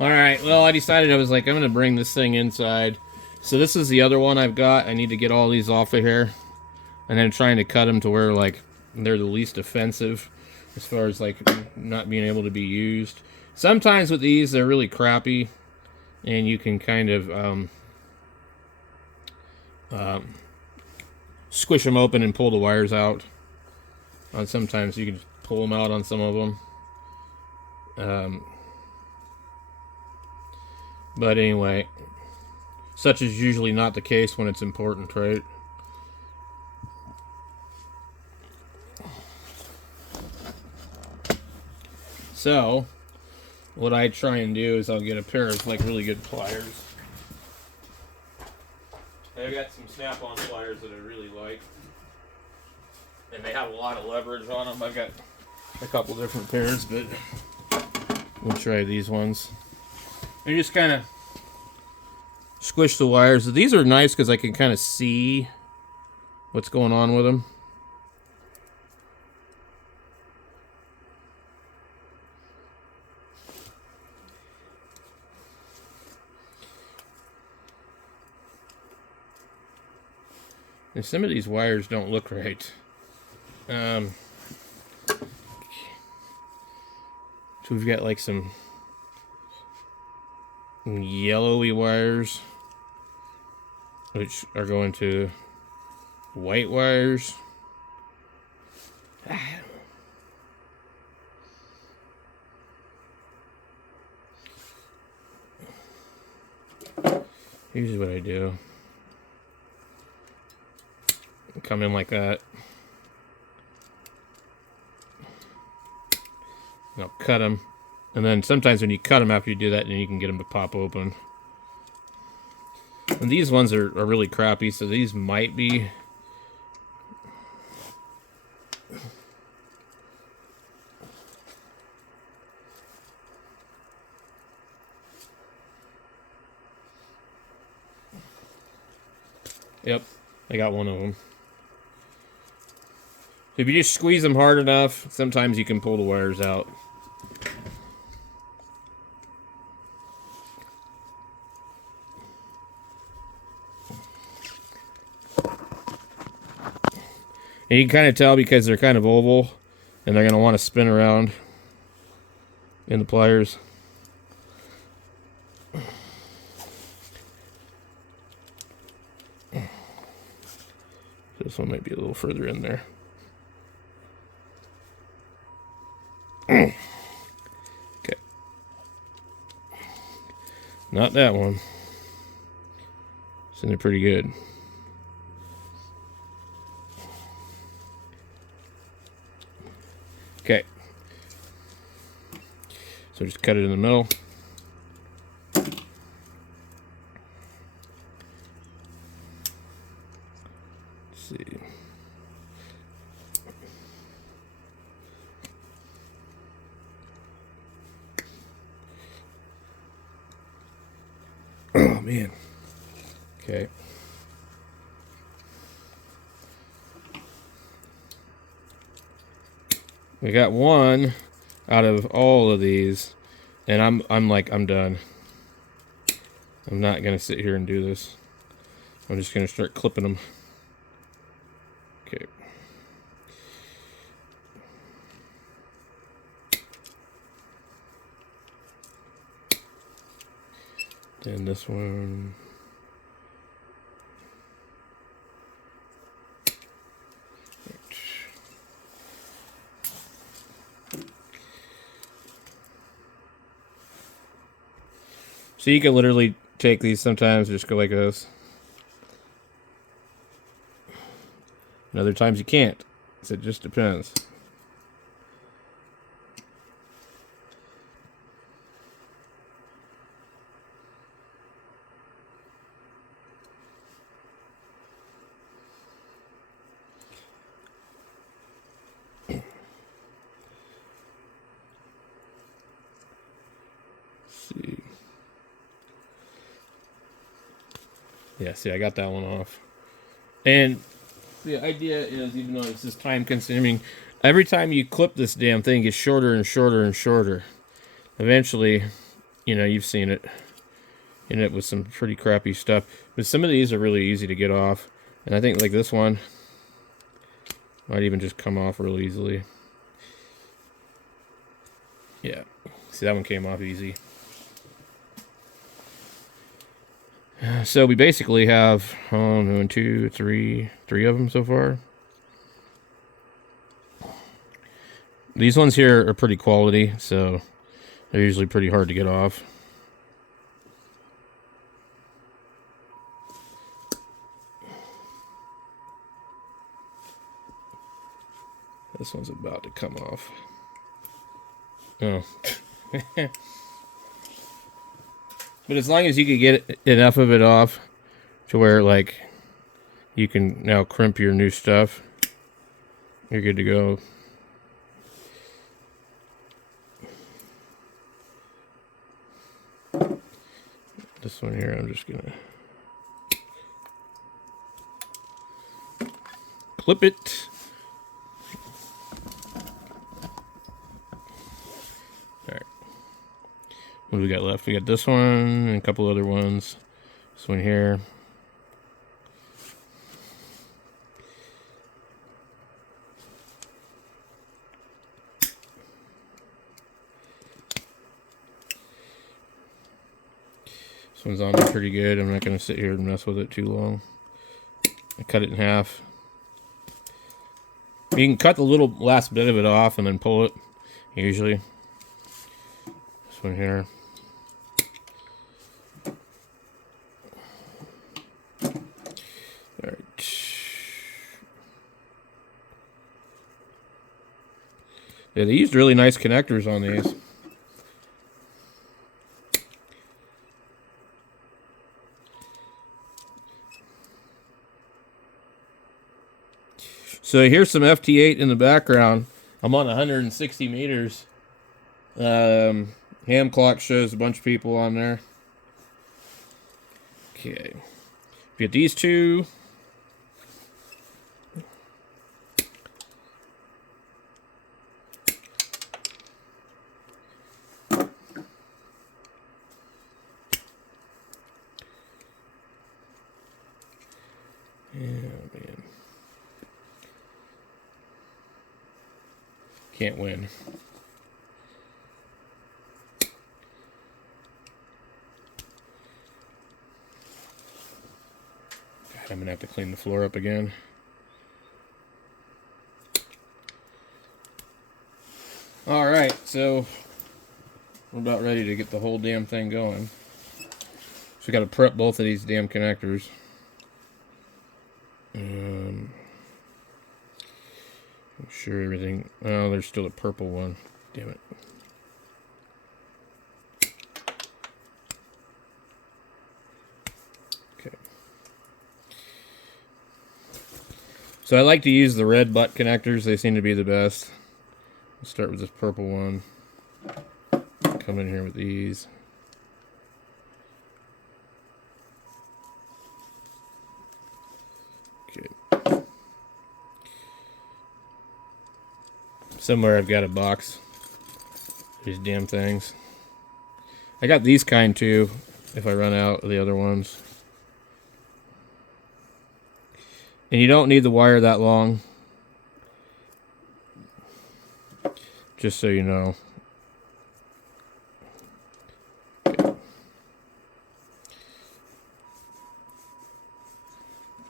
Alright, well, I decided I was like, I'm going to bring this thing inside. So this is the other one I've got. I need to get all these off of here. And then trying to cut them to where, like, they're the least offensive as far as, like, not being able to be used. Sometimes with these, they're really crappy. And you can kind of squish them open and pull the wires out. Sometimes you can just pull them out on some of them. But anyway, such is usually not the case when it's important, right? So, what I try and do is I'll get a pair of like really good pliers. I've got some Snap-on pliers that I really like, and they have a lot of leverage on them. I've got a couple different pairs, but we'll try these ones. And just kind of squish the wires. These are nice because I can kind of see what's going on with them. And some of these wires don't look right. So we've got like some yellowy wires, which are going to white wires. Here's what I do. Come in like that. And I'll cut them. And then sometimes when you cut them after you do that, then you can get them to pop open. And these ones are really crappy, so these might be... Yep, I got one of them. So if you just squeeze them hard enough, sometimes you can pull the wires out. And you can kind of tell because they're kind of oval, and they're going to want to spin around in the pliers. This one might be a little further in there. Okay. Not that one. It's in there pretty good. Okay. So just cut it in the middle. Let's see. Oh, man. Okay. We got one out of all of these, and I'm done. I'm not gonna sit here and do this. I'm just gonna start clipping them. Okay. Then this one. So you can literally take these sometimes, just go like this. And other times you can't. So it just depends. See. Yeah, see, I got that one off. And the idea is, even though this is time consuming, every time you clip this damn thing, it gets shorter and shorter and shorter. Eventually, you know, you've seen it. In it with some pretty crappy stuff. But some of these are really easy to get off. And I think like this one might even just come off real easily. Yeah. See, that one came off easy. So we basically have, one, two, three of them so far. These ones here are pretty quality, so they're usually pretty hard to get off. This one's about to come off. Oh. But as long as you can get enough of it off to where, like, you can now crimp your new stuff, you're good to go. This one here, I'm just gonna clip it. Alright. What do we got left? We got this one and a couple other ones. This one here. This one's on there pretty good. I'm not going to sit here and mess with it too long. I cut it in half. You can cut the little last bit of it off and then pull it, usually. This one here. Alright. Yeah, they used really nice connectors on these. So here's some FT8 in the background. I'm on 160 meters. Ham clock shows a bunch of people on there. Okay. Get these two. Yeah, man. Can't win. God, I'm gonna have to clean the floor up again. All right, so we're about ready to get the whole damn thing going. So we got to prep both of these damn connectors. I'm sure everything. Oh, there's still a purple one. Damn it. Okay. So I like to use the red butt connectors. They seem to be the best. Let's start with this purple one. Come in here with these. Okay. Somewhere I've got a box. These damn things. I got these kind too, if I run out of the other ones. And you don't need the wire that long. Just so you know. Okay.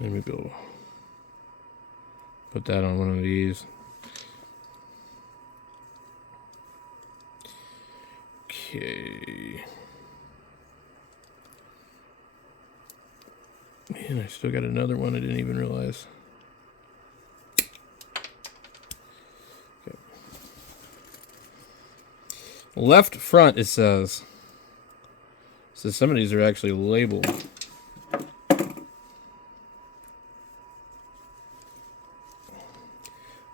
Let me go put that on one of these. Okay. Man, I still got another one I didn't even realize. Okay. Left front, it says. So some of these are actually labeled.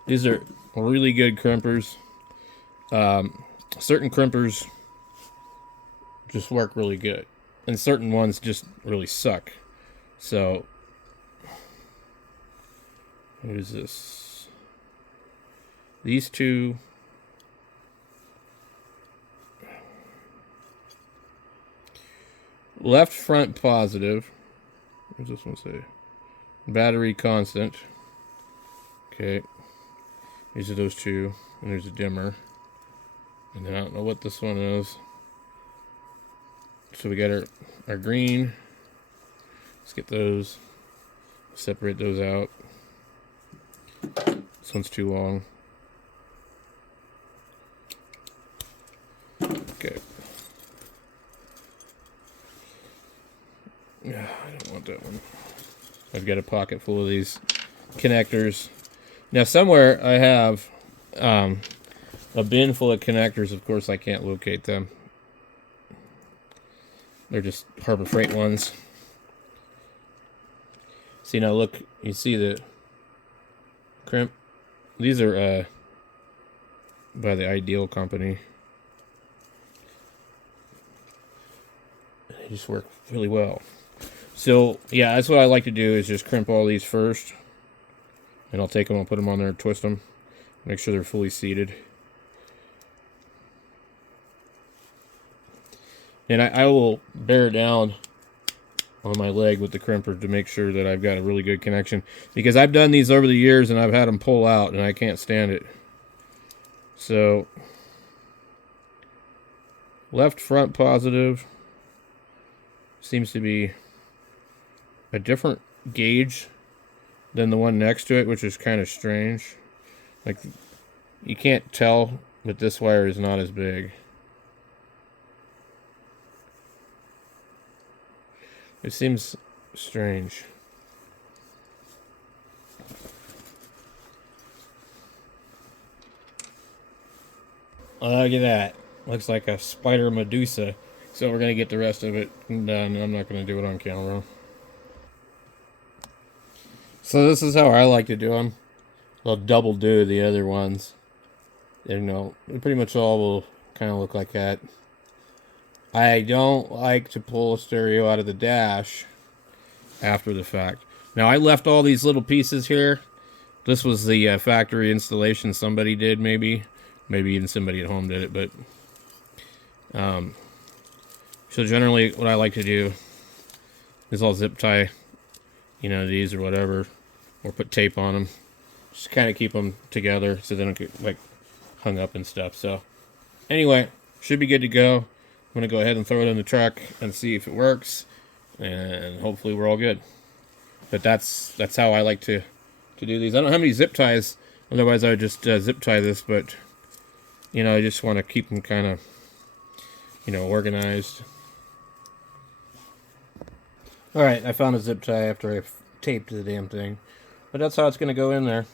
These are really good crimpers. Certain crimpers just work really good, and certain ones just really suck. So, what is this? These two. left front positive. What does this one say? Battery constant. Okay. These are those two. And there's a dimmer. And then I don't know what this one is. So we got our green. Let's get those. Separate those out. This one's too long. Okay. Yeah, I don't want that one. I've got a pocket full of these connectors. Now somewhere I have a bin full of connectors. Of course I can't locate them. They're just Harbor Freight ones. See, now look, you see the crimp? These are by the Ideal company. They just work really well. So, yeah, that's what I like to do, is just crimp all these first. And I'll take them, I'll put them on there and twist them. Make sure they're fully seated. And I will bear down on my leg with the crimper to make sure that I've got a really good connection. Because I've done these over the years and I've had them pull out and I can't stand it. So, left front positive seems to be a different gauge than the one next to it, which is kind of strange. Like, you can't tell, but this wire is not as big. It seems strange. Look at that. Looks like a spider Medusa. So we're going to get the rest of it done. I'm not going to do it on camera. So this is how I like to do them. I'll double do the other ones. You know, pretty much all will kind of look like that. I don't like to pull a stereo out of the dash after the fact. Now, I left all these little pieces here. This was the factory installation somebody did, maybe. Maybe even somebody at home did it, but... so generally, what I like to do is I'll zip tie, you know, these or whatever. Or put tape on them. Just kind of keep them together so they don't get, like, hung up and stuff. So, anyway, should be good to go. I'm going to go ahead and throw it in the truck and see if it works. And hopefully we're all good. But that's how I like to do these. I don't have any zip ties. Otherwise I would just zip tie this. But, you know, I just want to keep them kind of, you know, organized. Alright, I found a zip tie after I taped the damn thing. But that's how it's going to go in there.